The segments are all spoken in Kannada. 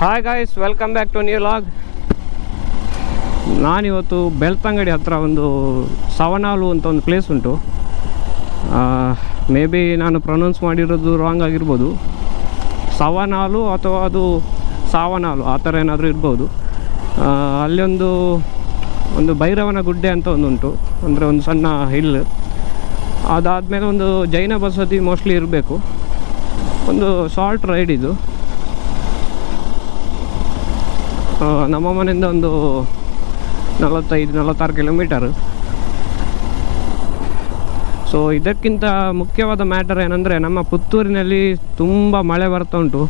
Hi guys, welcome back to new vlog. ನಾನಿವತ್ತು ಬೆಳ್ತಂಗಡಿ ಹತ್ರ ಒಂದು ಸವನಾಲು ಅಂತ ಒಂದು ಪ್ಲೇಸ್ ಉಂಟು. ಮೇ ಬಿ ನಾನು ಪ್ರೊನೌನ್ಸ್ ಮಾಡಿರೋದು ರಾಂಗ್ ಆಗಿರ್ಬೋದು. ಸವನಾಲು ಅಥವಾ ಅದು ಸಾವನಾಲು ಆ ಥರ ಏನಾದರೂ ಇರ್ಬೋದು. ಅಲ್ಲಿ ಒಂದು ಭೈರವನ ಗುಡ್ಡೆ ಅಂತ ಒಂದುಂಟು, ಅಂದರೆ ಒಂದು ಸಣ್ಣ ಹಿಲ್. ಅದಾದಮೇಲೆ ಒಂದು ಜೈನ ಬಸದಿ ಮೋಸ್ಟ್ಲಿ ಇರಬೇಕು. ಒಂದು ಶಾರ್ಟ್ ರೈಡ್ ಇದು. ನಮ್ಮ ಮನೆಯಿಂದ ಒಂದು 45-46 ಕಿಲೋಮೀಟರ್. ಸೊ ಇದಕ್ಕಿಂತ ಮುಖ್ಯವಾದ ಮ್ಯಾಟರ್ ಏನಂದರೆ, ನಮ್ಮ ಪುತ್ತೂರಿನಲ್ಲಿ ತುಂಬ ಮಳೆ ಬರ್ತಾ ಉಂಟು.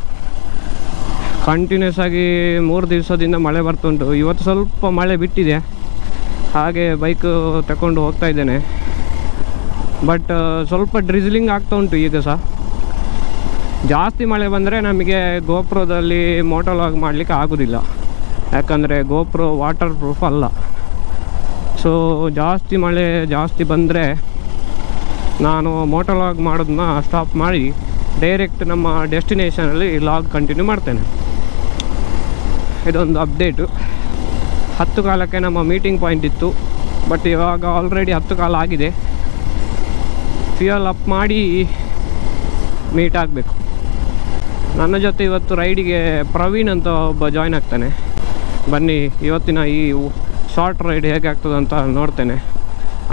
ಕಂಟಿನ್ಯೂಸ್ ಆಗಿ 3 ದಿವಸದಿಂದ ಮಳೆ ಬರ್ತಾ ಉಂಟು. ಇವತ್ತು ಸ್ವಲ್ಪ ಮಳೆ ಬಿಟ್ಟಿದೆ, ಹಾಗೆ ಬೈಕ್ ತಗೊಂಡು ಹೋಗ್ತಾ ಇದ್ದೇನೆ. ಬಟ್ ಸ್ವಲ್ಪ ಡ್ರಿಜ್ಲಿಂಗ್ ಆಗ್ತಾ ಉಂಟು ಈಗ ಸಹ. ಜಾಸ್ತಿ ಮಳೆ ಬಂದರೆ ನಮಗೆ ಗೋಪ್ರೋದಲ್ಲಿ ಮೋಟೋ ಲಾಗ್ ಮಾಡಲಿಕ್ಕೆ ಆಗೋದಿಲ್ಲ, ಯಾಕಂದರೆ ಗೋಪ್ರೋ ವಾಟರ್ ಪ್ರೂಫ್ ಅಲ್ಲ. ಸೊ ಮಳೆ ಜಾಸ್ತಿ ಬಂದರೆ ನಾನು ಮೋಟೋ ಲಾಗ್ ಮಾಡೋದನ್ನ ಸ್ಟಾಪ್ ಮಾಡಿ ಡೈರೆಕ್ಟ್ ನಮ್ಮ ಡೆಸ್ಟಿನೇಷನಲ್ಲಿ ಲಾಗ್ ಕಂಟಿನ್ಯೂ ಮಾಡ್ತೇನೆ. ಇದೊಂದು ಅಪ್ಡೇಟು. 10 ಕಾಲಕ್ಕೆ ನಮ್ಮ ಮೀಟಿಂಗ್ ಪಾಯಿಂಟ್ ಇತ್ತು, ಬಟ್ ಇವಾಗ ಆಲ್ರೆಡಿ 10 ಕಾಲ ಆಗಿದೆ. ಫ್ಯೂಯಲ್ ಅಪ್ ಮಾಡಿ ಮೀಟ್ ಆಗಬೇಕು. ನನ್ನ ಜೊತೆ ಇವತ್ತು ರೈಡಿಗೆ ಪ್ರವೀಣ್ ಅಂತ ಒಬ್ಬ ಜಾಯ್ನ್ ಆಗ್ತಾನೆ. ಬನ್ನಿ, ಇವತ್ತಿನ ಈ ಶಾರ್ಟ್ ರೈಡ್ ಹೇಗೆ ಆಗ್ತದೆ ಅಂತ ನೋಡ್ತೇನೆ.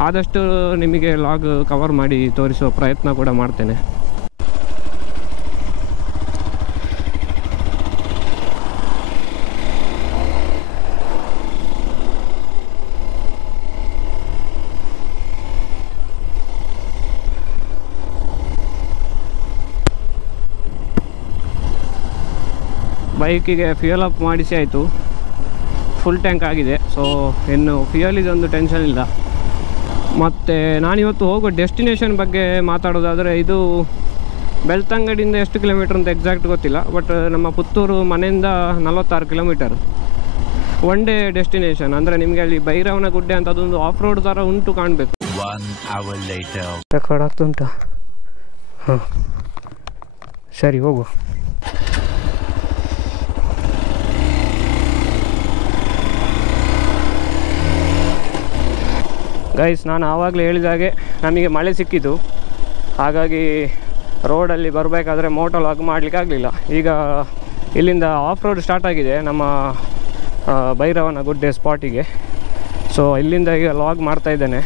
ಆದಷ್ಟು ನಿಮಗೆ ಲಾಗ್ ಕವರ್ ಮಾಡಿ ತೋರಿಸುವ ಪ್ರಯತ್ನ ಕೂಡ ಮಾಡ್ತೇನೆ. ಬೈಕಿಗೆ ಫ್ಯೂಯಲ್ ಅಪ್ ಮಾಡಿಸಿ ಆಯಿತು, ಫುಲ್ ಟ್ಯಾಂಕ್ ಆಗಿದೆ. ಸೊ ಇನ್ನು ಫ್ಯೂಯಲಿದೊಂದು ಟೆನ್ಷನ್ ಇಲ್ಲ. ಮತ್ತು ನಾನಿವತ್ತು ಹೋಗೋ ಡೆಸ್ಟಿನೇಷನ್ ಬಗ್ಗೆ ಮಾತಾಡೋದಾದರೆ, ಇದು ಬೆಳ್ತಂಗಡಿಯಿಂದ ಎಷ್ಟು ಕಿಲೋಮೀಟ್ರ್ ಅಂತ ಎಕ್ಸಾಕ್ಟ್ ಗೊತ್ತಿಲ್ಲ, ಬಟ್ ನಮ್ಮ ಪುತ್ತೂರು ಮನೆಯಿಂದ 46 ಕಿಲೋಮೀಟರ್. One day destination. ಅಂದರೆ ನಿಮಗೆ ಅಲ್ಲಿ ಭೈರವನ ಗುಡ್ಡೆ ಅಂತ ಅದೊಂದು ಆಫ್ ರೋಡ್ ಥರ ಉಂಟು, ಕಾಣಬೇಕು. ರೆಕಾರ್ಡ್ ಆಗ್ತುಂಟಾ? ಹಾಂ, ಸರಿ, ಹೋಗು. ಗೈಸ್, ನಾನು ಆವಾಗಲೇ ಹೇಳಿದಾಗೆ ನಮಗೆ ಮಳೆ ಸಿಕ್ಕಿತು, ಹಾಗಾಗಿ ರೋಡಲ್ಲಿ ಬರಬೇಕಾದ್ರೆ ಮೋಟೋ ಲಾಗ್ ಮಾಡಲಿಕ್ಕೆ ಆಗಲಿಲ್ಲ. ಈಗ ಇಲ್ಲಿಂದ ಆಫ್ ರೋಡ್ ಸ್ಟಾರ್ಟ್ ಆಗಿದೆ ನಮ್ಮ ಭೈರವನ ಗುಡ್ಡೆ ಸ್ಪಾಟಿಗೆ. ಸೊ ಇಲ್ಲಿಂದ ಈಗ ಲಾಗ್ ಮಾಡ್ತಾ ಇದ್ದೇನೆ,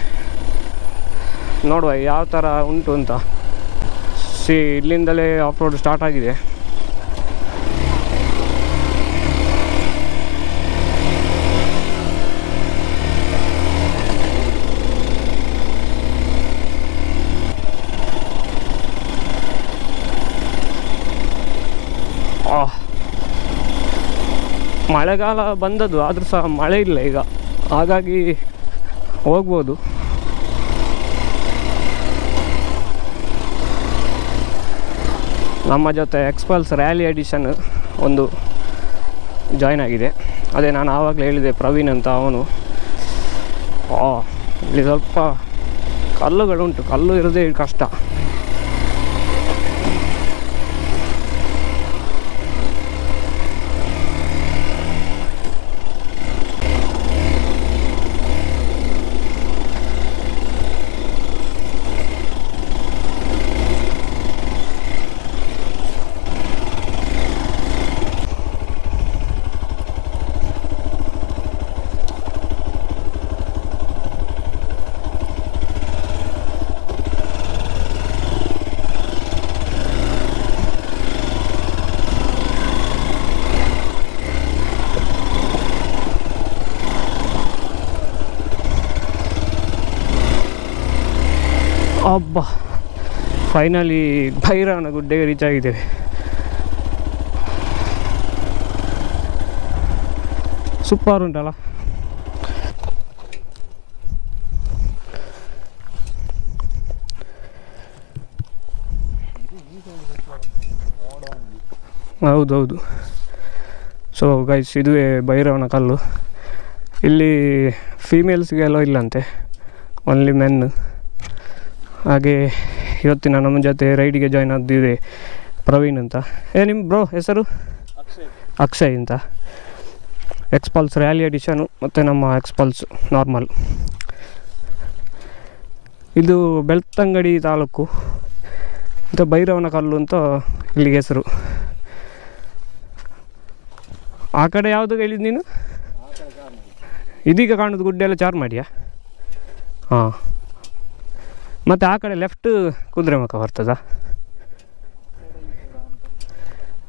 ನೋಡುವ ಯಾವ ಥರ ಉಂಟು ಅಂತ. ಇಲ್ಲಿಂದಲೇ ಆಫ್ ರೋಡ್ ಸ್ಟಾರ್ಟ್ ಆಗಿದೆ. ಮಳೆಗಾಲ ಬಂದದ್ದು, ಆದರೂ ಸಹ ಮಳೆ ಇಲ್ಲ ಈಗ, ಹಾಗಾಗಿ ಹೋಗ್ಬೋದು. ನಮ್ಮ ಜೊತೆ ಎಕ್ಸ್ಪಲ್ಸ್ ರ್ಯಾಲಿ ಎಡಿಷನ್ ಒಂದು ಜಾಯ್ನ್ ಆಗಿದೆ. ಅದೇ ನಾನು ಆವಾಗಲೇ ಹೇಳಿದೆ, ಪ್ರವೀಣ್ ಅಂತ ಅವನು. ಇಲ್ಲಿ ಸ್ವಲ್ಪ ಕಲ್ಲುಗಳುಂಟು, ಕಲ್ಲು ಇರೋದೇ ಕಷ್ಟ. ಅಬ್ಬಾ, ಫೈನಲಿ ಭೈರವನ ಗುಡ್ಡೆಗೆ ರೀಚ್ ಆಗಿದ್ದೇವೆ. ಸೂಪರ್ ಉಂಟಲ್ಲ. ಹೌದೌದು. ಸೊ ಗೈಸ್, ಇದುವೇ ಭೈರವನ ಕಲ್ಲು. ಇಲ್ಲಿ ಫೀಮೇಲ್ಸ್ಗೆಲ್ಲ ಇಲ್ಲಂತೆ, ಓನ್ಲಿ ಮೆನ್. ಹಾಗೆ ಇವತ್ತಿನ ನಮ್ಮ ಜೊತೆ ರೈಡಿಗೆ ಜಾಯ್ನ್ ಆದಿದೆ ಪ್ರವೀಣ್ ಅಂತ. ನಿಮ್ಮ ಬ್ರೋ ಹೆಸರು? ಅಕ್ಷಯ್ ಅಂತ. ಎಕ್ಸ್ಪಲ್ಸ್ ರ್ಯಾಲಿ ಎಡಿಷನು ಮತ್ತು ನಮ್ಮ ಎಕ್ಸ್ಪಲ್ಸ್ ನಾರ್ಮಲ್. ಇದು ಬೆಳ್ತಂಗಡಿ ತಾಲೂಕು ಅಂತ ಭೈರವನ ಕಲ್ಲು ಅಂತ ಇಲ್ಲಿಗೆ ಹೆಸರು. ಆ ಕಡೆ ಯಾವುದು ಹೇಳಿದ್ದು ನೀನು? ಇದೀಗ ಕಾಣೋದು ಗುಡ್ಡ ಎಲ್ಲ ಚಾರ್ಮಾಡಿಯಾ? ಹಾಂ. ಮತ್ತು ಆ ಕಡೆ ಲೆಫ್ಟ್ ಕುದುರೆಮುಖ ಬರ್ತದಾ?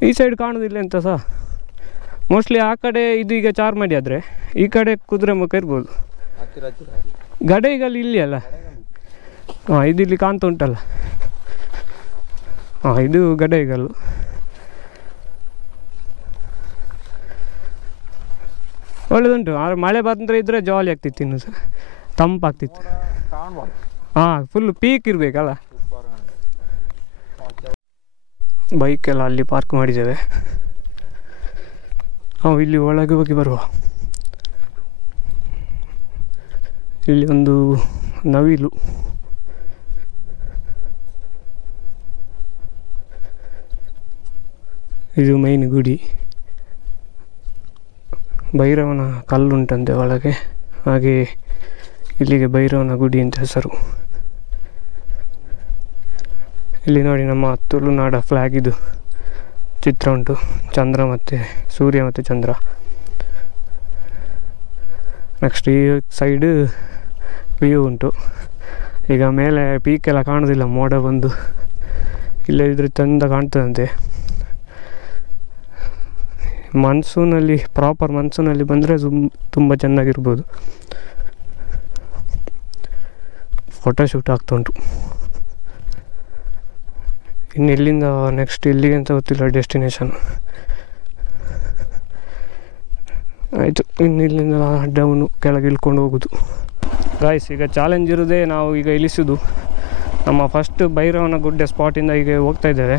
ಈ ಸೈಡ್ ಕಾಣೋದಿಲ್ಲ ಎಂತ ಸಹ. ಮೋಸ್ಟ್ಲಿ ಆ ಕಡೆ ಇದು ಈಗ ಚಾರ್ಮಾಡಿ ಆದರೆ ಈ ಕಡೆ ಕುದುರೆಮುಖ ಇರ್ಬೋದು. ಗಡೈಗಲ್ಲಿ ಇಲ್ಲಿ ಅಲ್ಲ? ಹಾಂ, ಇದು ಇಲ್ಲಿ ಕಾಣ್ತಾ ಉಂಟಲ್ಲ. ಹಾಂ, ಇದು ಗಡೈಗಲ್ಲು. ಒಳ್ಳೆದುಂಟು. ಆದರೆ ಮಳೆ ಬಂದರೆ ಇದ್ದರೆ ಜಾಲಿ ಆಗ್ತಿತ್ತು, ಇನ್ನು ಸಹ ತಂಪಾಗ್ತಿತ್ತು. ಹಾಂ, ಫುಲ್ ಪೀಕ್ ಇರಬೇಕಲ್ಲ. ಬೈಕೆಲ್ಲ ಅಲ್ಲಿ ಪಾರ್ಕ್ ಮಾಡಿದ್ದೇವೆ ನಾವು. ಇಲ್ಲಿ ಒಳಗೆ ಹೋಗಿ ಬರುವ. ಇಲ್ಲಿ ಒಂದು ನವಿಲು. ಇದು ಮೈನ್ ಗುಡಿ. ಭೈರವನ ಕಲ್ಲುಂಟಂತೆ ಒಳಗೆ, ಹಾಗೆ ಇಲ್ಲಿಗೆ ಭೈರವನ ಗುಡಿ ಅಂತ ಹೆಸರು. ಇಲ್ಲಿ ನೋಡಿ ನಮ್ಮ ತುಳುನಾಡ ಫ್ಲ್ಯಾಗ್ ಇದು ಚಿತ್ರ ಉಂಟು. ಚಂದ್ರ ಮತ್ತು ಸೂರ್ಯ ಮತ್ತು ಚಂದ್ರ. ನೆಕ್ಸ್ಟ್ ಈ ಸೈಡ್ ವ್ಯೂ ಉಂಟು. ಈಗ ಮೇಲೆ ಪೀಕೆಲ್ಲ ಕಾಣೋದಿಲ್ಲ, ಮೋಡ ಬಂದು ಇಲ್ಲದಿದ್ದರೆ ಚಂದ ಕಾಣ್ತದಂತೆ. ಮಾನ್ಸೂನಲ್ಲಿ, ಪ್ರಾಪರ್ ಮಾನ್ಸೂನಲ್ಲಿ ಬಂದರೆ ತುಂಬ ಚೆನ್ನಾಗಿರ್ಬೋದು. ಫೋಟೋಶೂಟ್ ಆಗ್ತಾ ಉಂಟು. ಇನ್ನು ಇಲ್ಲಿಂದ ನೆಕ್ಸ್ಟ್ ಇಲ್ಲಿಗೆ ಅಂತ ಗೊತ್ತಿಲ್ಲ ಡೆಸ್ಟಿನೇಷನ್. ಆಯಿತು, ಇನ್ನು ಇಲ್ಲಿಂದ ಡೌನು ಕೆಳಗೆ ಇಳ್ಕೊಂಡು ಹೋಗೋದು. ಗಾಯ್ಸ್, ಈಗ ಚಾಲೆಂಜ್ ಇರೋದೇ ನಾವು ಈಗ ಇಳಿಸೋದು. ನಮ್ಮ ಫಸ್ಟ್ ಭೈರವನ ಗುಡ್ಡೆ ಸ್ಪಾಟಿಂದ ಈಗ ಹೋಗ್ತಾ ಇದ್ದೇವೆ.